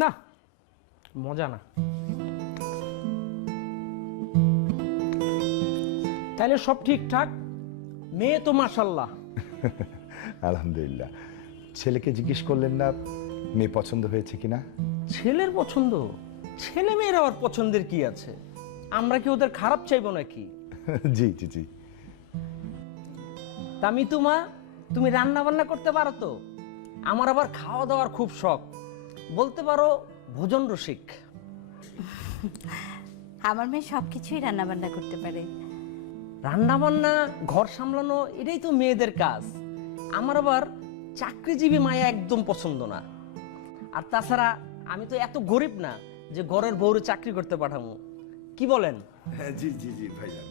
না, মজা না। তাহলে সব ঠিকঠাক? মেয়ে তো মাশাআল্লাহ। আলহামদুলিল্লাহ। ছেলেকে জিজ্ঞেস করলেন না মেয়ে পছন্দ হয়েছে কিনা? ছেলের পছন্দ? ছেলে মেয়ের আবার পছন্দের কি আছে? আমরা কি ওদের খারাপ চাইবো নাকি? জি জি জি। তা মিতু মা, তুমি রান্না বান্না করতে পারো তো? আমার আবার খাওয়া দাওয়ার খুব শখ, বলতে পারো ভোজন রসিক। আমার মেয়ে সবকিছুই রান্না বান্না করতে পারে। রান্না বান্না, ঘর সামলানো, এটাই তো মেয়েদের কাজ। আমার আবার চাকরিজীবী মায়া একদম পছন্দ না। আর তাছাড়া আমি তো এত গরিব না যে ঘরের বউরে চাকরি করতে পাঠাবো। কি বলেন? জি জি জি ভাইজান।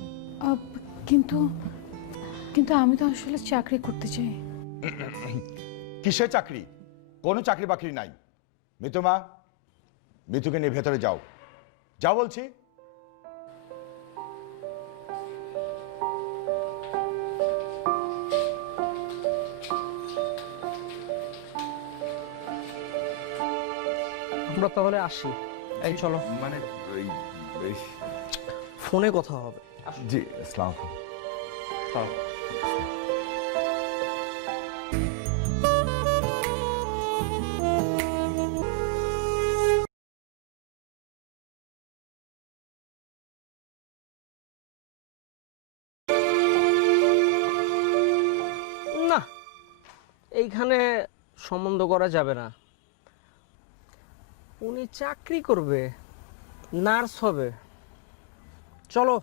কিন্তু কিন্তু আমি তো আসলে চাকরি করতে চাই। কিসের চাকরি? কোনো চাকরি বাকরি নাই। মিতুমা, মিতুকে নিয়ে ভেতরে যাও, যাও বলছি। আমরা তাহলে আসি। এই চলো, মানে ফোনে কথা হবে। জি, আসসালামু আলাইকুম। চলো। না, এইখানে সম্বন্ধ করা যাবে না। উনি চাকরি করবে, নার্স হবে। চলো।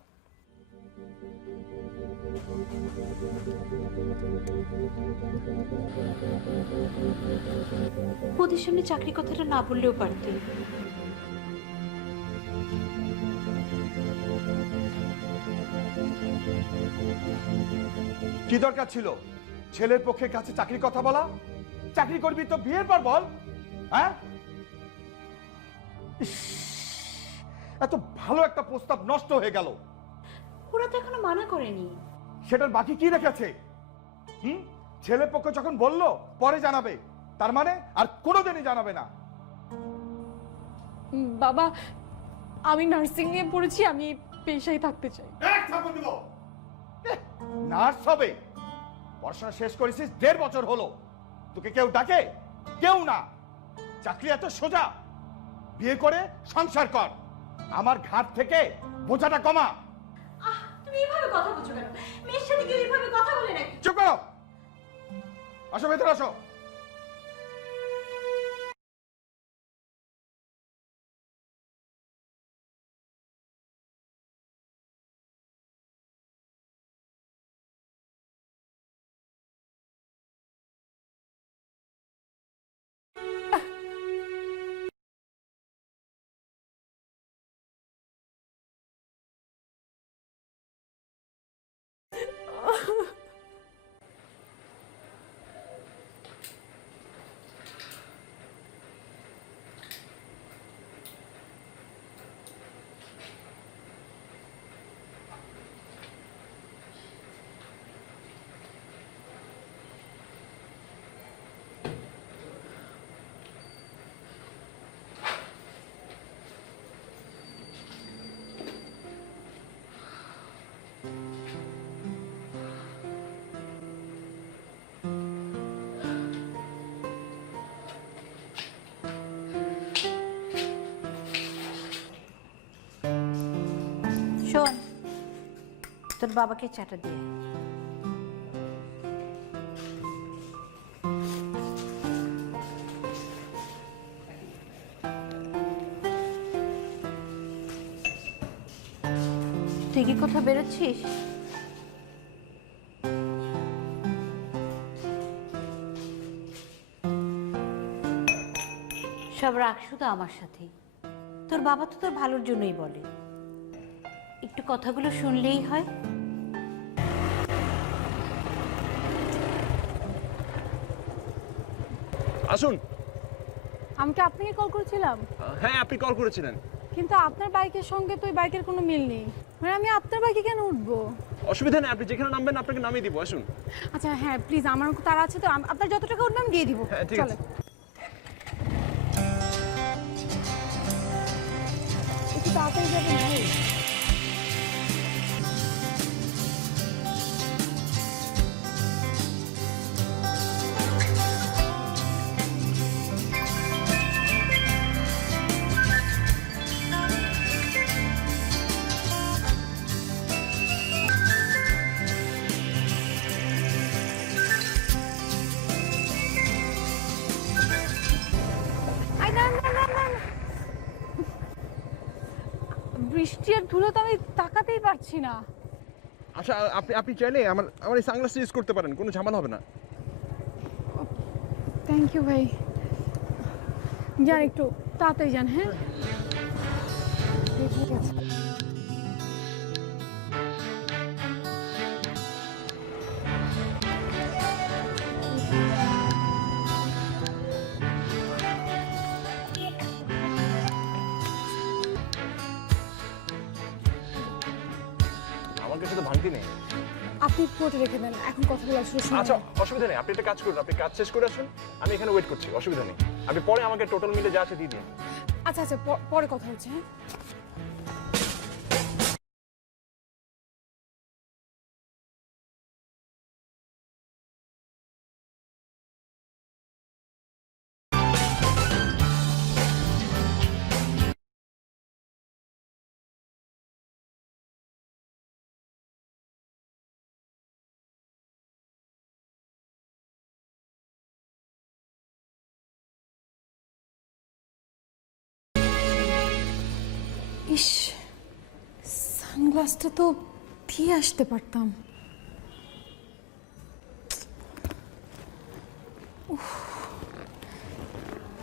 ওদের সামনে চাকরি কথাটা না বললেও পারতেন। কি দরকার ছিল ছেলের পক্ষের কাছে চাকরির কথা বলা? চাকরি করবি তো বিয়ের পর বল। হ্যাঁ, এত ভালো একটা প্রস্তাব নষ্ট হয়ে গেল। ওরা তো এখনো মানা করেনি। সেটার বাকি কি রেখেছে? ছেলের পক্ষ যখন বললো পরে জানাবে, তার মানে আর কোনোদিনই জানাবে না। বাবা, আমি নার্সিং নিয়ে পড়েছি, আমি পেশায় থাকতে চাই। নার্স হবে? পড়াশোনা শেষ করেছিস 1.5 বছর হলো, তোকে কেউ ডাকে? কেউ না। চাকরি এত সোজা? বিয়ে করে সংসার কর, আমার ঘাট থেকে বোঝাটা কমা। তুমি এইভাবে কথা বলছো কেন? মেয়ের সাথে কেউ এইভাবে কথা বলে নাকি? চুপ করো, আসো ভেতরে আসো। শোন, তোর বাবাকে চাটা দিয়ে। তুই কি কোথাও বেরোচ্ছিস? সব রাগ শুধু আমার সাথে। তোর বাবা তো তোর ভালোর জন্যই বলে, একটু কথাগুলো শুনলেই হয়। আসুন। আমি কি আপনাকে কল করেছিলাম? হ্যাঁ, আপনি কল করেছিলেন। কিন্তু আপনার বাইকের সঙ্গে তো ওই বাইকের কোনো মিল নেই। মানে আমি আপনার বাইকে কেন উঠবো? অসুবিধা নেই, আপনি যেখানে নামবেন আপনাকে নামিয়ে দিব। আসুন। আচ্ছা হ্যাঁ প্লিজ, আমার তারা আছে তো, আপনার যত টাকা উঠবে আমি দিয়ে দিব। হ্যাঁ, ঠিক আছে। একটু তাড়াতাড়ি যাবেন ভাই। আই না না না না না। বৃষ্টি আর ধুলো তো আমি তাকাতেই পারছি না। আচ্ছা আপনি চাইলে আমার এই সানগ্লাসটা ইউজ করতে পারেন, কোনো ঝামেলা হবে না। থ্যাংক ইউ ভাই। যান একটু তাড়াতাড়ি যান। হ্যাঁ ঠিক আছে। আমার কাছে তো ভাঙতি নেই। আপনি কোটে রেখে দেন, এখন কথা বলার শুরু শুনুন। আচ্ছা অসুবিধা নেই, আপনি একটা কাজ করুন, আপনি কাজ শেষ করে আসুন, আমি এখানে ওয়েট করছি, অসুবিধা নেই। আপনি পরে আমাকে টোটাল মিলে যা আছে দিয়ে দিন। আচ্ছা আচ্ছা পরে কথা হচ্ছে। হ্যাঁ ইস, সানগ্লাসটা তো দিয়ে আসতে পারতাম। উফ,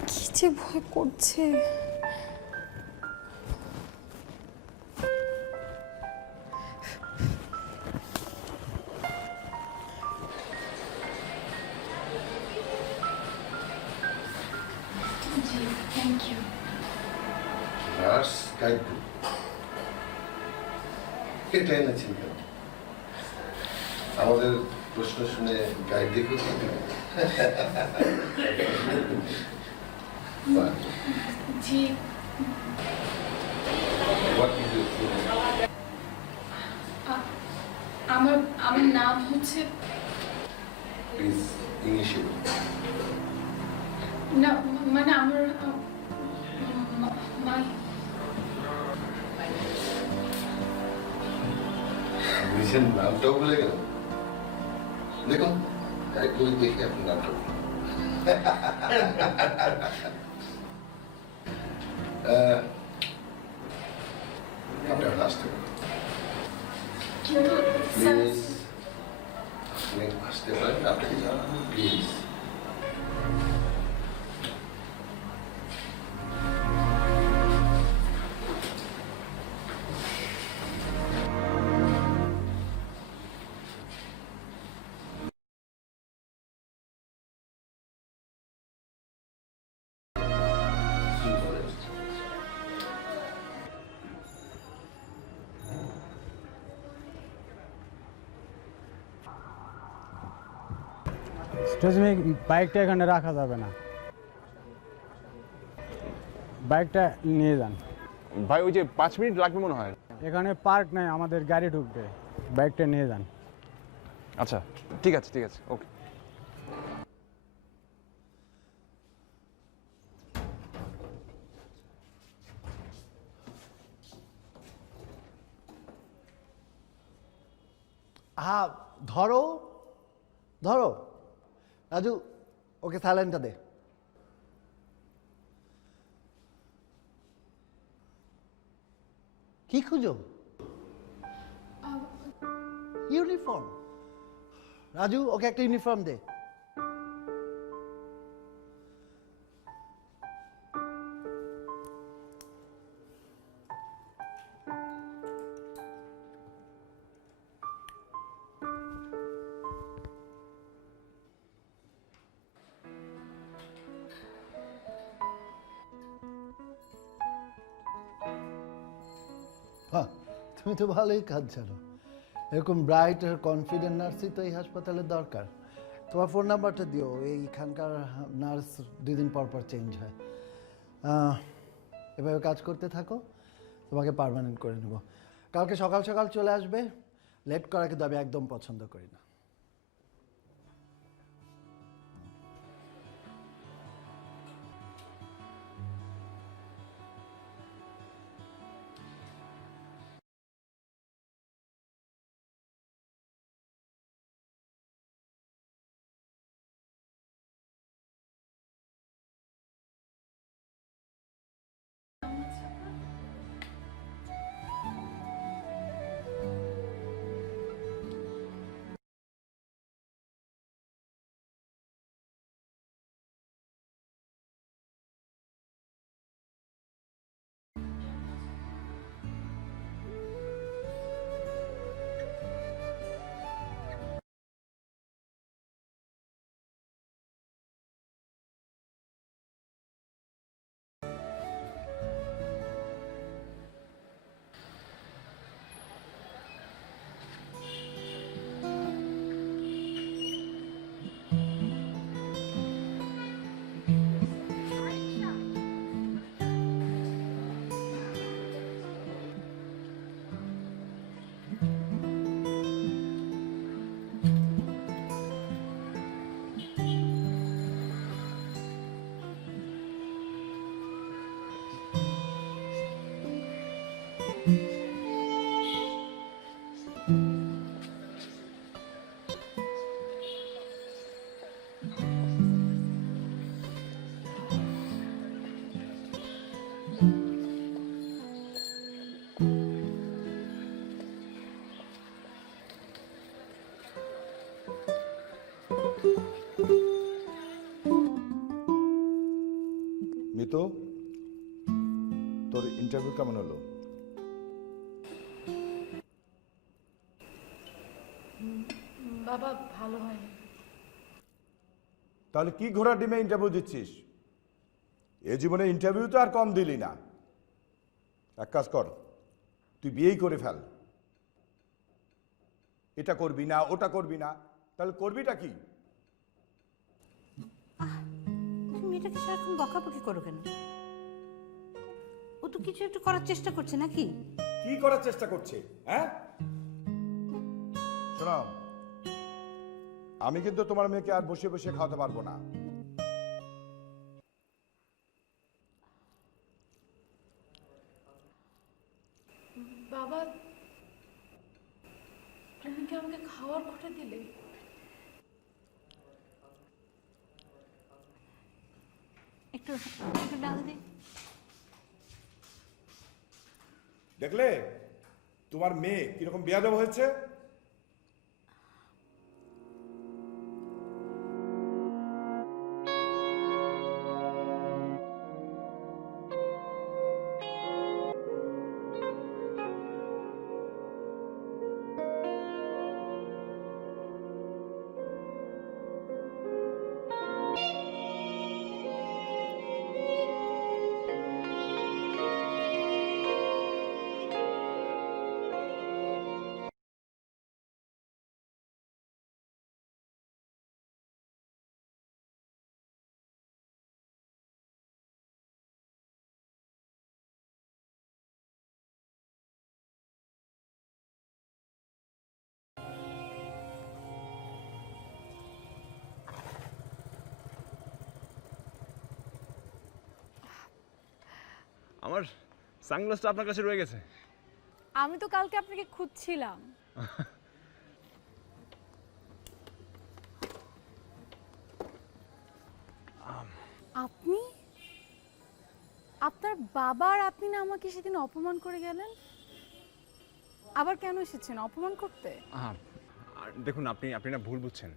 কি যে ভয় করছে। Thank you. Nurse guide book এটা এনেছেন কেন? আমাদের প্রশ্ন শুনে গাইড দেখো জি আমার আমার নাম হচ্ছে প্লিজ ইংলিশে না মানে আমার বুঝছেন, নামটাও বলে গেল। দেখুন একটু দেখি আপনার নামটা আপনার আসতে পারেন, কিন্তু প্লিজ আপনি আসতে পারেন, আপনাকে জানাবো প্লিজ। এক্সকিউজ মি, বাইকটা এখানে রাখা যাবে না, বাইকটা নিয়ে যান। ভাই ওই যে 5 মিনিট লাগবে মনে হয়। এখানে পার্ক নাই, আমাদের গাড়ি ঢুকবে, বাইকটা নিয়ে যান। আচ্ছা ঠিক আছে ওকে। হ্যাঁ ধরো ধরো রাজু, ওকে স্যালাইনটা দে। কি খুঁজো? ইউনিফর্ম। রাজু ওকে একটা ইউনিফর্ম দে। হ্যাঁ, তুমি তো ভালোই কাজ জানো। এরকম ব্রাইট আর কনফিডেন্ট নার্সই তো এই হাসপাতালের দরকার। তোমার ফোন নাম্বারটা দিও, এইখানকার নার্স 2 দিন পর পর চেঞ্জ হয়। এভাবে কাজ করতে থাকো, তোমাকে পার্মানেন্ট করে নেব। কালকে সকাল সকাল চলে আসবে, লেট করা কিন্তু আমি একদম পছন্দ করি না। মিতু, তোর ইন্টারভিউ কেমন হলো? বাবা ভালো হয়নি। তাহলে কি ঘোড়া ডিমে ইন্টারভিউ দিচ্ছিস? এ জীবনে ইন্টারভিউ তো আর কম দিলি না। এক কাজ কর, তুই বিয়েই করে ফেল। এটা করবি না, ওটা করবি না, তাহলে করবিটা কি? তুমি মেয়েটাকে সারাক্ষণ বকাবকি করো কেন? ও তো কিছু একটু করার চেষ্টা করছে নাকি? কি করার চেষ্টা করছে? হ্যাঁ, শোনো, আমি কিন্তু তোমার মেয়েকে আর বসে বসে খাওয়াতে পারবো না। বাবা, তুমি কি আমাকে খাওয়ার খোটা দিলে? একটু একটু ডাল দে। দেখলে তোমার মেয়ে কিরকম বেয়াদব হয়েছে? আমার সানগ্লাসটা আপনার কাছে রয়ে গেছে। আমি তো কালকে আপনাকে খুঁজছিলাম। আপনি, আপনার বাবা আর আপনি না আমাকে সেদিন অপমান করে গেলেন? আবার কেন এসেছেন অপমান করতে? আর দেখুন, আপনি না ভুল বুঝছেন।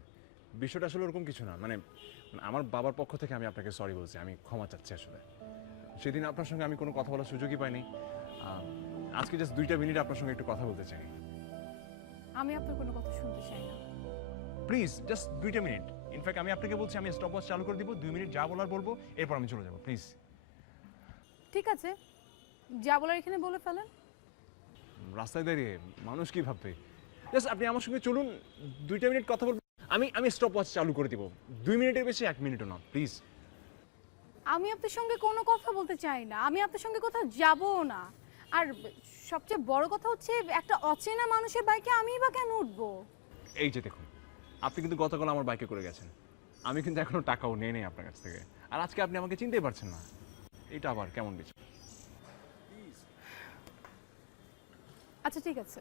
বিষয়টা আসলে ওরকম কিছু না। মানে আমার বাবার পক্ষ থেকে আমি আপনাকে সরি বলছি, আমি ক্ষমা চাচ্ছি। আসলে সেদিন আপনার সঙ্গে আমি কোনো কথা বলার সুযোগই পাইনি। আজকে জাস্ট 2টা মিনিট আপনার সঙ্গে একটু কথা বলতে চাই। আমি আপনার কোনো কথা শুনতে চাই না। প্লিজ, জাস্ট 2টা মিনিট। ইনফ্যাক্ট আমি আপনাকে বলছি, আমি স্টপ ওয়াচ চালু করে দিব। 2 মিনিট যা বলার বলবো, এরপর আমি চলে যাবো। প্লিজ। ঠিক আছে, যা বলার এখানে বলে ফেলেন। রাস্তায় দাঁড়িয়ে মানুষ কি ভাববে? জাস্ট আপনি আমার সঙ্গে চলুন, 2টা মিনিট কথা বলবো। আমি স্টপ ওয়াচ চালু করে দিব। 2 মিনিটের বেশি 1 মিনিটও না, প্লিজ। আমি আপনার সঙ্গে কোনো কথা বলতে চাই না, আমি আপনার সঙ্গে কোথাও যাবও না। আর সবচেয়ে বড় কথা হচ্ছে একটা অচেনা মানুষের বাইকে আমিই বা কেন উঠবো? এই যে দেখুন, আপনি কিন্তু গতকাল আমার বাইকে করে গেছেন, আমি কিন্তু এখনো টাকাও নিয়ে নেই আপনার কাছ থেকে, আর আজকে আপনি আমাকে চিনতেই পারছেন না। এটা আবার কেমন বিষয়? আচ্ছা ঠিক আছে,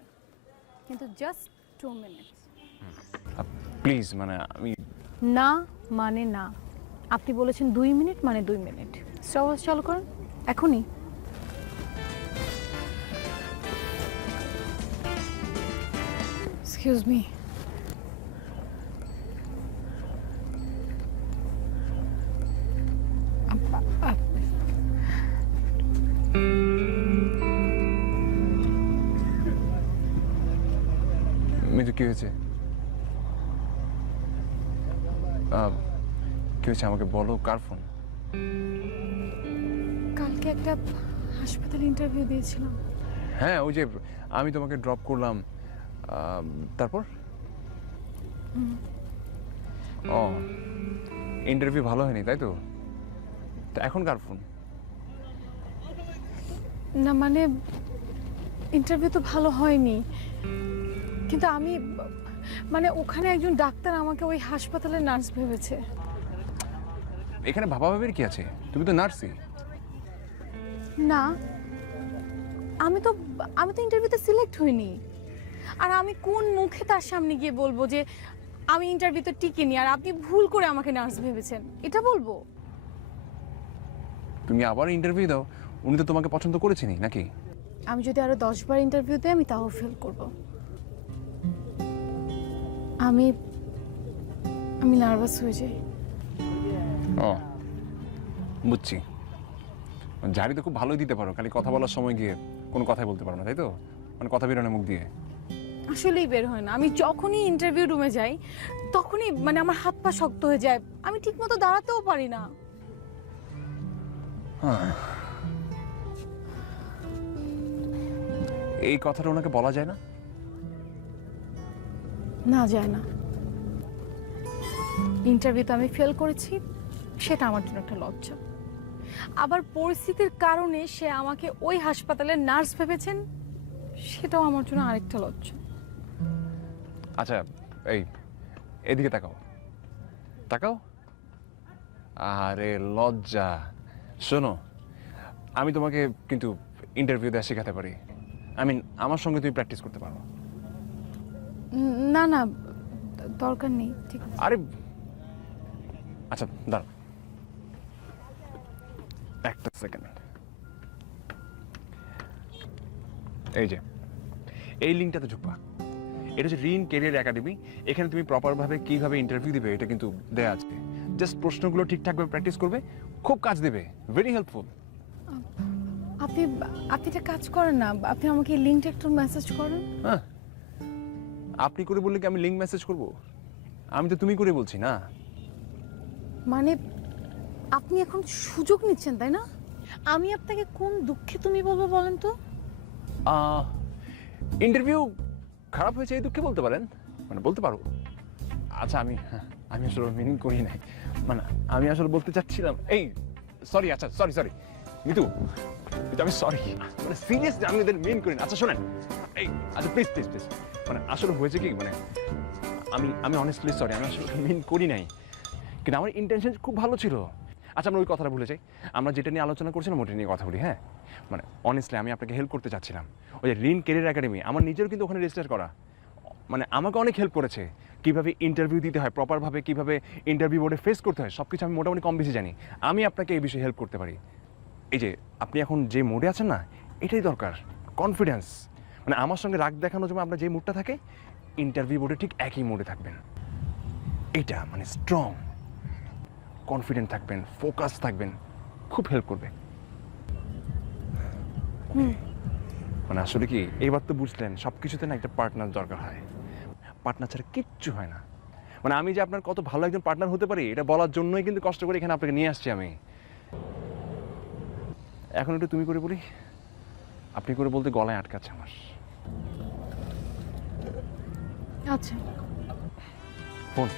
কিন্তু জাস্ট 2 মিনিট। প্লিজ, মানে আমি না মানে না, আপনি বলেছেন 2 মিনিট মানে 2 মিনিট। স্টপওয়াচ চালু করুন এখনই। এক্সকিউজ মি, মিতু, কি হয়েছে? কি হয়েছে আমাকে বলো, কার ফোন? কালকে একটা হাসপাতালে ইন্টারভিউ দিয়েছিলাম। হ্যাঁ, ওই যে আমি তোমাকে ড্রপ করলাম, তারপর ও ইন্টারভিউ ভালো হয়নি তাই তো? তা এখন কার ফোন? না মানে ইন্টারভিউ তো ভালো হয়নি, কিন্তু আমি মানে ওখানে একজন ডাক্তার আমাকে ওই হাসপাতালের নার্স ভেবেছে। এখানে ভাবাভাবির কি আছে? তুমি তো নার্সই। না, আমি তো ইন্টারভিউতে সিলেক্ট হইনি। আর আমি কোন মুখে তার সামনে গিয়ে বলবো যে আমি ইন্টারভিউতে টিকিনি আর আপনি ভুল করে আমাকে নার্স ভেবেছেন? এটা বলবো? তুমি আবার ইন্টারভিউ দাও, উনি তো তোমাকে পছন্দ করেছেনি নাকি? আমি যদি আরো 10 বার ইন্টারভিউ দিই আমি তাও ফেল করব। আমি নার্ভাস হয়ে যাই। ও বুঝছি, ঝাড়ি তো খুব ভালোই দিতে পারো, খালি কথা বলার সময় গিয়ে কোনো কথাই বলতে পারো না তাই তো? মানে কথা বেরোনো মুখ দিয়ে। আসলেই বের হয় না। আমি যখনই ইন্টারভিউ রুমে যাই তখনই মানে আমার হাত পা শক্ত হয়ে যায়, আমি ঠিকমতো দাঁড়াতেও পারি না। এই কথাটা ওনাকে বলা যায় না? না যায় না। ইন্টারভিউতে আমি ফেল করেছি, সেটা আমার জন্য একটা লজ্জা। আবার পরিস্থিতির কারণে সে আমাকে ওই হাসপাতালের নার্স ভেবেছেন, সেটাও আমার জন্য আরেকটা লজ্জা। আচ্ছা, এই এদিকে তাকাও, তাকাও। আরে লজ্জা। শোনো, আমি তোমাকে কিন্তু ইন্টারভিউ দেওয়া শেখাতে পারি। আমার সঙ্গে তুমি প্র্যাকটিস করতে পারো। না না, দরকার নেই, ঠিক আছে। আরে আচ্ছা দাঁড়াও একটা সেকেন্ড। এই যে এই লিঙ্কটাতে ঢুকবা, এটা হচ্ছে রিন ক্যারিয়ার একাডেমি। এখানে তুমি প্রপারভাবে কিভাবে ইন্টারভিউ দিবে এটা কিন্তু দেয়া আছে। জাস্ট প্রশ্নগুলো ঠিকঠাকভাবে প্র্যাকটিস করবে, খুব কাজ দেবে, ভেরি হেল্পফুল। আপনি একটা কাজ করেন না, আপনি আমাকে এই লিঙ্কটা একটু মেসেজ করেন। হ্যাঁ, আপনি করে বললে কি আমি লিঙ্ক মেসেজ করব? আমি তো তুমি করে বলছি না। মানে আপনি এখন সুযোগ নিচ্ছেন তাই না? আমি আপনাকে কোন দুঃখে তুমি বলবো বলেন তো? ইন্টারভিউ খারাপ হয়েছে এই দুঃখে বলতে পারেন, মানে বলতে পারো। আচ্ছা আমি আসলে মিনিং করি নাই, মানে আমি আসলে বলতে চাচ্ছিলাম এই সরি। আচ্ছা সরি মিতু, আমি সরি, মানে সিরিয়াসলি আমি এদের মিন করি না। আচ্ছা শোনেন, এই আচ্ছা প্লিজ মানে আসলে হয়েছে কি, মানে আমি অনেস্টলি সরি, আমি আসলে মিন করি নাই, কিন্তু আমার ইন্টেনশন খুব ভালো ছিল। আচ্ছা আমরা ওই কথাটা ভুলে যাই, আমরা যেটা নিয়ে আলোচনা করছিলাম ওটা নিয়ে কথা বলি। হ্যাঁ, মানে অনেস্টলি আমি আপনাকে হেল্প করতে চাচ্ছিলাম। ওই যে রিন ক্যারিয়ার একাডেমি, আমার নিজেরও কিন্তু ওখানে রেজিস্টার করা, মানে আমাকে অনেক হেল্প করেছে। কীভাবে ইন্টারভিউ দিতে হয় প্রপারভাবে, কীভাবে ইন্টারভিউ বোর্ডে ফেস করতে হয়, সব কিছু আমি মোটামুটি কম বেশি জানি। আমি আপনাকে এই বিষয়ে হেল্প করতে পারি। এই যে আপনি এখন যে মোডে আছেন না, এটাই দরকার, কনফিডেন্স। মানে আমার সঙ্গে রাগ দেখানোর জন্য আপনার যে মুডটা থাকে, ইন্টারভিউ বোর্ডে ঠিক একই মোডে থাকবেন। এইটা মানে স্ট্রং, কনফিডেন্ট থাকবেন, ফোকাস থাকবেন, খুব হেল্প করবে। মানে আসলে কি এইবার তো বুঝলেন সব কিছুতে না একটা পার্টনার দরকার হয়, পার্টনার ছাড়া কিচ্ছু হয় না। মানে আমি যে আপনার কত ভালো একজন পার্টনার হতে পারি এটা বলার জন্যই কিন্তু কষ্ট করে এখানে আপনাকে নিয়ে আসছি আমি। এখন একটু তুমি করে বলি, আপনি করে বলতে গলায় আটকাচ্ছে আমার। আচ্ছা ফোন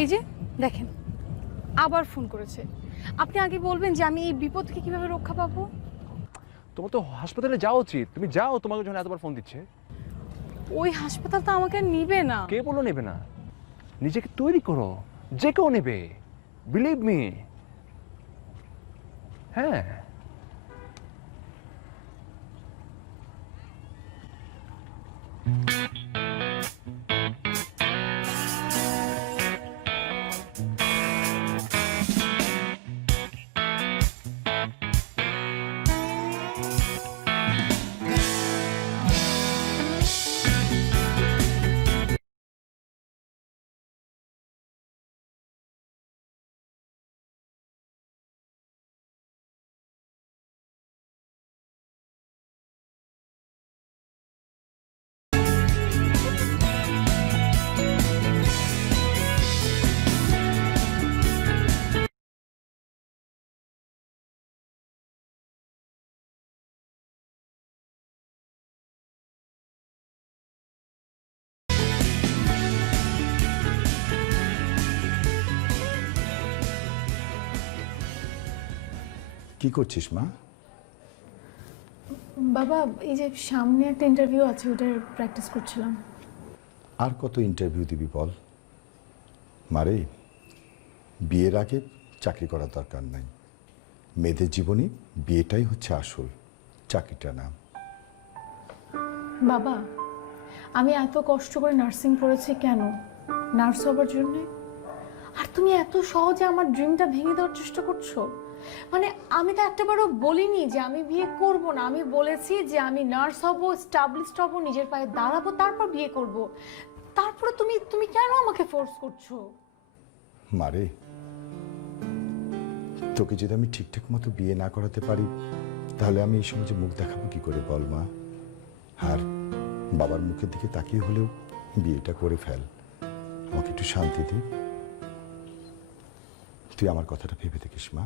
এই যে দেখেন, আবার ফোন করেছে। আপনি আগে বলবেন যে আমি এই বিপদ থেকে কিভাবে রক্ষা পাবো। তোমার তো হাসপাতালে যাওয়া উচিত, তুমি যাও, তোমাকে যখন এতবার ফোন দিচ্ছে। ওই হাসপাতাল তো আমাকে নিবে না। কে বললো নেবে না? নিজেকে তৈরি করো, যে কেউ নেবে, বিলিভ মি। হ্যাঁ, কি করছিস মা? বাবা এই যে সামনে একটা ইন্টারভিউ আছে, ওটার প্র্যাকটিস করছিলাম। আর কত ইন্টারভিউ দিবি বল? মারে, বিয়ের আগে চাকরি করার দরকার নাই। মেয়েদের জীবনে বিয়েটাই হচ্ছে আসল, চাকরিটা না। বাবা আমি এত কষ্ট করে নার্সিং পড়েছি কেন? নার্স হবার জন্য। আর তুমি এত সহজে আমার ড্রিমটা ভেঙে দেওয়ার চেষ্টা করছো। মানে আমি তো একটাবারও বলিনি যে আমি বিয়ে করব না। আমি বলেছি যে আমি নার্স হব, এস্টাবলিশড হব, নিজের পায়ে দাঁড়াবো, তারপর বিয়ে করব। তারপরে তুমি তুমি কেন আমাকে ফোর্স করছো? মারে, তোকে যদি আমি ঠিকঠাক মতো বিয়ে না করাতে পারি, তাহলে আমি এই সমাজে মুখ দেখাবো কি করে বল মা? আর বাবার মুখের দিকে তাকিয়ে হলেও বিয়েটা করে ফেল, আমাকে একটু শান্তি দে। তুই আমার কথাটা ভেবে দেখিস মা।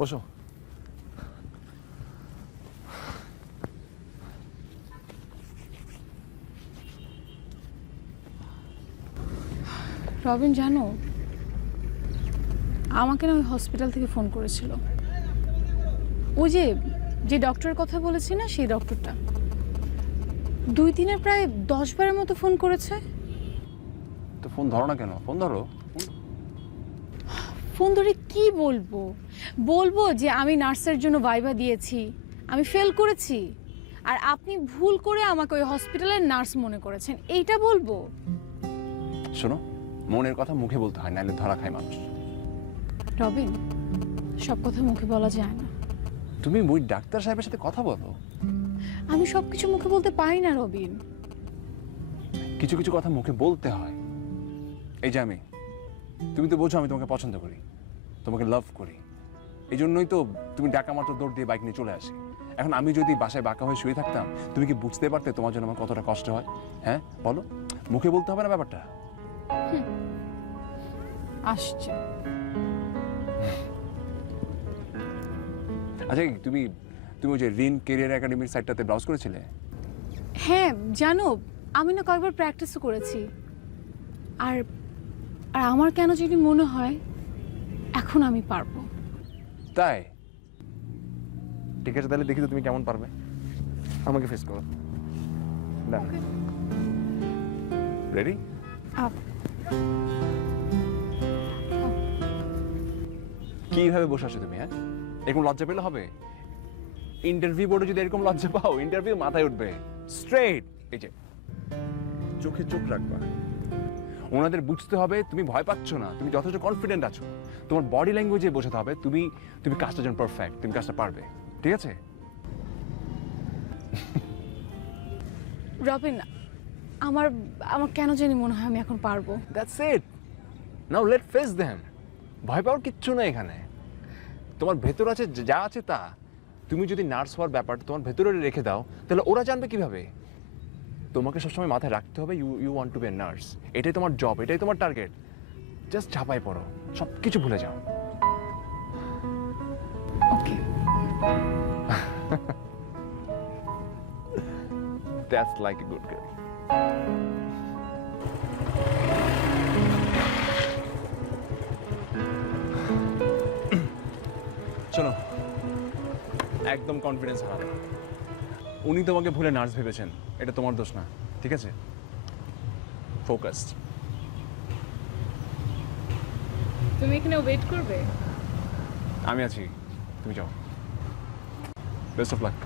বসো। রবিন জানো, আমাকে না ওই হসপিটাল থেকে ফোন করেছিল। ওই যে ডক্টরের কথা বলেছি না, সেই ডক্টরটা 2 দিনে প্রায় 10 বারের মতো ফোন করেছে। তো ফোন ধরো না কেন? ফোন ধরো। ফোন ধরে কি বলবো? বলবো যে আমি নার্সের জন্য ভাইভা দিয়েছি, আমি ফেল করেছি, আর আপনি ভুল করে আমাকে ওই হসপিটালের নার্স মনে করেছেন, এইটা বলবো? শোনো, মনের কথা মুখে বলতে হয়, নাহলে ধরা খায় মানুষ। রবিন, সব কথা মুখে বলা যায় না। তুমি ওই ডাক্তার সাহেবের সাথে কথা বলো। আমি সব কিছু মুখে বলতে পারি না রবিন। কিছু কিছু কথা মুখে বলতে হয়। এই যে তুমি তো বোঝো আমি তোমাকে পছন্দ করি, তোমাকে লাভ করি। এই জন্যই তো তুমি ডাকা মাত্র দৌড় দিয়ে বাইক নিয়ে চলে আসি। এখন আমি যদি বাসায় বাঁকা হয়ে শুয়ে থাকতাম, তুমি কি বুঝতে পারতে তোমার জন্য আমার কতটা কষ্ট হয়? হ্যাঁ বলো, মুখে বলতে হবে না ব্যাপারটা? আসছে। আচ্ছা, তুমি ওই যে রিন কেরিয়ার একাডেমির সাইটটাতে ব্রাউজ করেছিলে? হ্যাঁ জানো, আমি না কয়েকবার প্র্যাকটিসও করেছি, আর আর আমার কেন যদি মনে হয় এখন আমি পারবো। তাই? ঠিক আছে, তাহলে দেখি তো তুমি কেমন পারবে। আমাকে ফেস করো। রেডি? কিভাবে বসে আছো তুমি? হ্যাঁ, এরকম লজ্জা পেলে হবে? ইন্টারভিউ বোর্ডে যদি এরকম লজ্জা পাও, ইন্টারভিউ মাথায় উঠবে। স্ট্রেট, এই যে চোখে চোখ রাখবা। ওনাদের বুঝতে হবে তুমি ভয় পাচ্ছ না, তুমি যথেষ্ট কনফিডেন্ট আছো। তোমার বডি ল্যাঙ্গুয়েজে বোঝাতে হবে তুমি কাজটা যেন পারফেক্ট, তুমি কাজটা পারবে। ঠিক আছে? রবিন, আমার আমার কেন জানি মনে হয় আমি এখন পারবো। That's it. Now let face them. ভয় পাওয়ার কিচ্ছু না এখানে। তোমার ভেতর আছে যা আছে তা। তুমি যদি নার্স হওয়ার ব্যাপারটা তোমার ভেতরে রেখে দাও, তাহলে ওরা জানবে কিভাবে? তোমাকে সবসময় মাথায় রাখতে হবে you want to be a nurse. এটাই তোমার জব, এটাই তোমার টার্গেট। জাস্ট ঝাঁপাই পড়ো, সব কিছু ভুলে যাও। ওকে। That's like a good girl. শোনো, একদম কনফিডেন্স হারাবে না। উনি তোমাকে ভুলে নার্স ভেবেছেন, এটা তোমার দোষ না। ঠিক আছে? ফোকাসড। তুমি এখানে ওয়েট করবে? আমি আছি, তুমি যাও। Best of luck.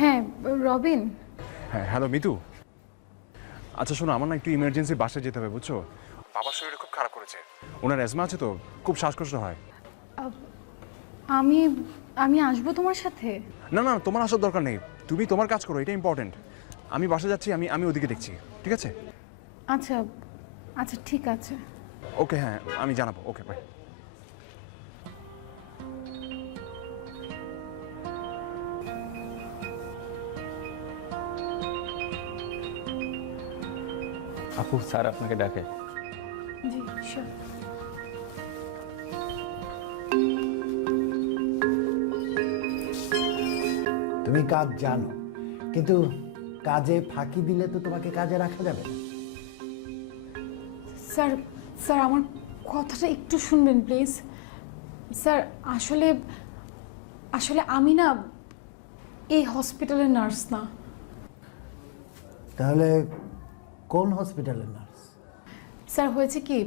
হ্যাঁ রবিন। হ্যাঁ, হ্যালো মিতু। আচ্ছা শোনো, আমার না একটু ইমার্জেন্সি বাসায় যেতে হবে, বুঝছো? বাবার শরীরটা খুব খারাপ করেছে, ওনার অ্যাজমা আছে তো, খুব শ্বাসকষ্ট হয়। আমি আমি আসবো তোমার সাথে? না না, তোমার আসার দরকার নেই, তুমি তোমার কাজ করো, এটা ইম্পর্টেন্ট। আমি বাসা যাচ্ছি, আমি ওদিকে দেখছি। ঠিক আছে? আচ্ছা আচ্ছা ঠিক আছে। ওকে, হ্যাঁ আমি জানাবো। ওকে, বাই। আপু, স্যার আপনাকে ডাকে। জি শিওর। তুমি কাজ জানো, কিন্তু কাজে ফাঁকি দিলে তো তোমাকে কাজে রাখা যাবে না। স্যার স্যার আমার কথাটা একটু শুনবেন প্লিজ। স্যার আসলে আসলে আমি না এই হসপিটালের নার্স না। তাহলে কোন হসপিটালের নার্স? স্যার হয়েছে কি,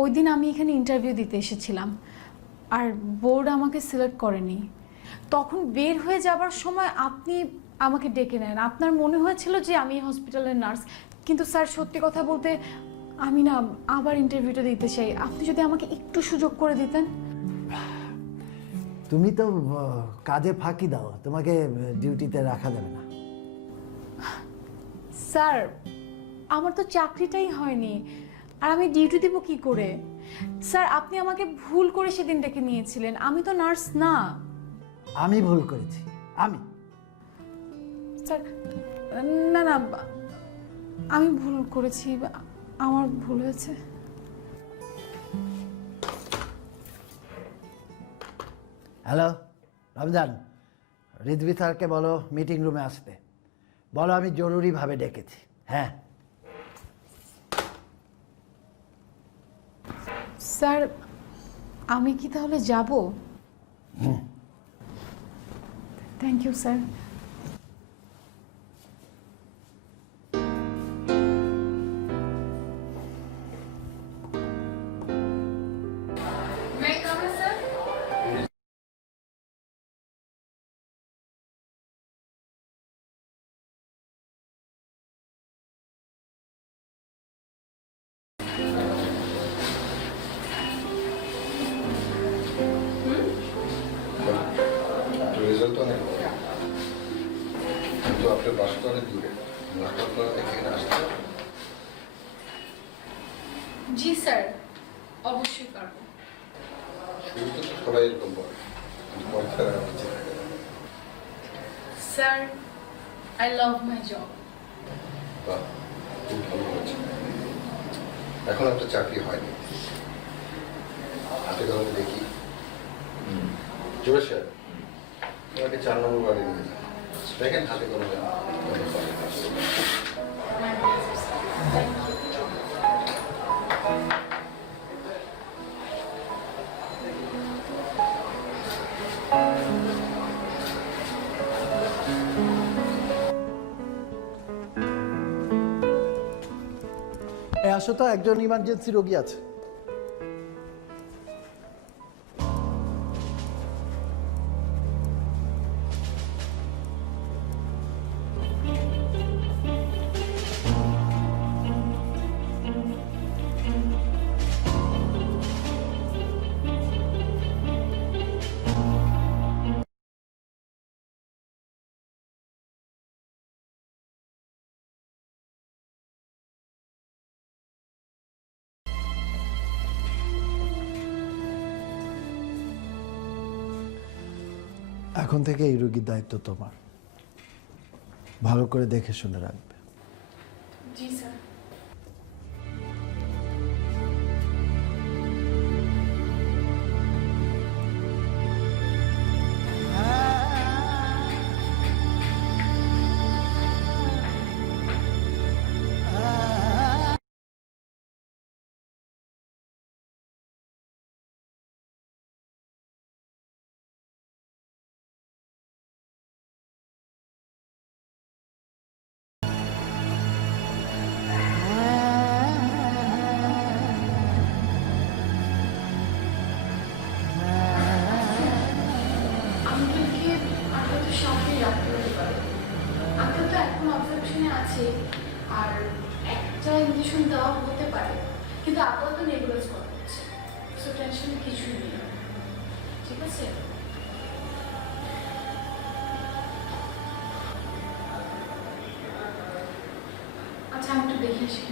ওই দিন আমি এখানে ইন্টারভিউ দিতে এসেছিলাম, আর বোর্ড আমাকে সিলেক্ট করেনি। তখন বের হয়ে যাবার সময় আমাকে ডেকে নেন। আপনার মনে হয়েছিল যে আমি হসপিটালের নার্স, কিন্তু স্যার সত্যি কথা বলতে আমি না আবার ইন্টারভিউটা দিতে চাই। আপনি যদি আমাকে একটু সুযোগ করে দিতেন। তুমি তো কাজে ফাঁকি দাও, তোমাকে ডিউটিতে রাখা যাবে না। স্যার আমার তো চাকরিটাই হয়নি, আর আমি ডিউটি দেব কি করে? স্যার আপনি আমাকে ভুল করে সেদিন ডেকে নিয়েছিলেন, আমি তো নার্স না। আমি ভুল করেছি, আমি। স্যার না না, আমি ভুল করেছি, আমার ভুল হয়েছে। হ্যালো রমজান, রিজভি স্যারকে বলো মিটিং রুমে আসতে। বলো আমি জরুরিভাবে ডেকেছি। হ্যাঁ স্যার আমি কি তাহলে যাব? Thank you sir. রেজাল্ট অনেক কিন্তু আপনার বাসা তো অনেক দূরে, আপনার এখানে আসতে হবে। জি স্যার, অবশ্যই পারবো। শুরুতে তো সবাই এরকম বলে, কিন্তু পরে তারা নিচে থাকে। Sir I love my job. বাহ, খুব ভালো হয়েছে। এখন আপনার চাকরি হয়নি, হাতে কলমে দেখি। জোরে স্যার, আমাকে 4 নম্বর বাড়ি নিয়ে যান, দেখেন হাতে কলমে আসো তো, একজন ইমার্জেন্সি রোগী আছে। এখন থেকে এই রোগীর দায়িত্ব তোমার, ভালো করে দেখে শুনে রাখবে। জি স্যার। আছে আর একটা ইনজেকশন দেওয়া হতে পারে, কিন্তু আপাতত নেবুলাইজ করা হচ্ছে, সো টেনশনের কিছুই নেই, ঠিক আছে? আচ্ছা আমি একটু দেখে আসি।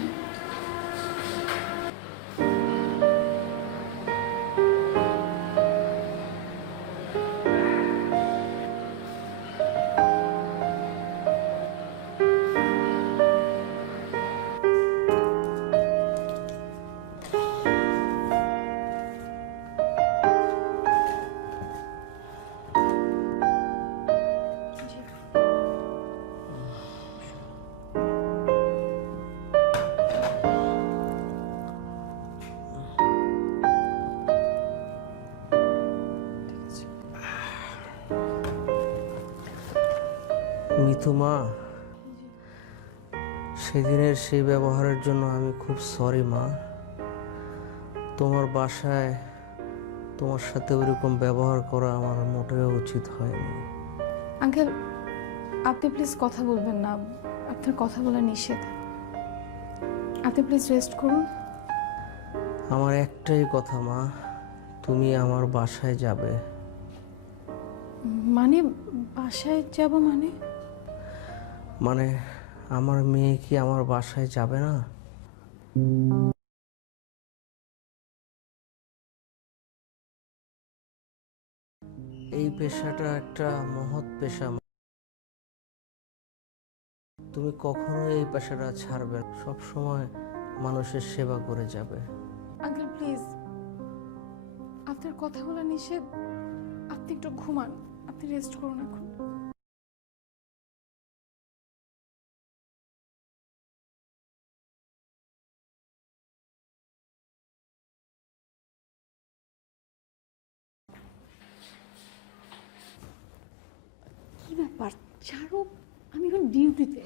মিথু মা, সেদিনের সেই ব্যবহারের জন্য আমি খুব সরি মা। তোমার বাসায় তোমার সাথে ওইরকম ব্যবহার করা আমার মোটেও উচিত হয়নি। আঙ্কেল আপনি প্লিজ কথা বলবেন না, আপনার কথা বলা নিষেধ। আপনি প্লিজ রেস্ট করুন। আমার একটাই কথা মা, তুমি আমার বাসায় যাবে। মানে বাসায় যাব মানে? মানে আমার মেয়ে কি আমার বাসায় যাবে না? এই পেশাটা একটা মহৎ পেশা। তুমি কখনো এই পেশাটা ছাড়বে না, সবসময় মানুষের সেবা করে যাবে। আঙ্কেল প্লিজ, আপনার কথা বলা নিষেধ। আপনি একটু ঘুমান, আপনি রেস্ট করুন এখন। কি ব্যাপার ছাড়ো, আমি এখন ডিউটিতে।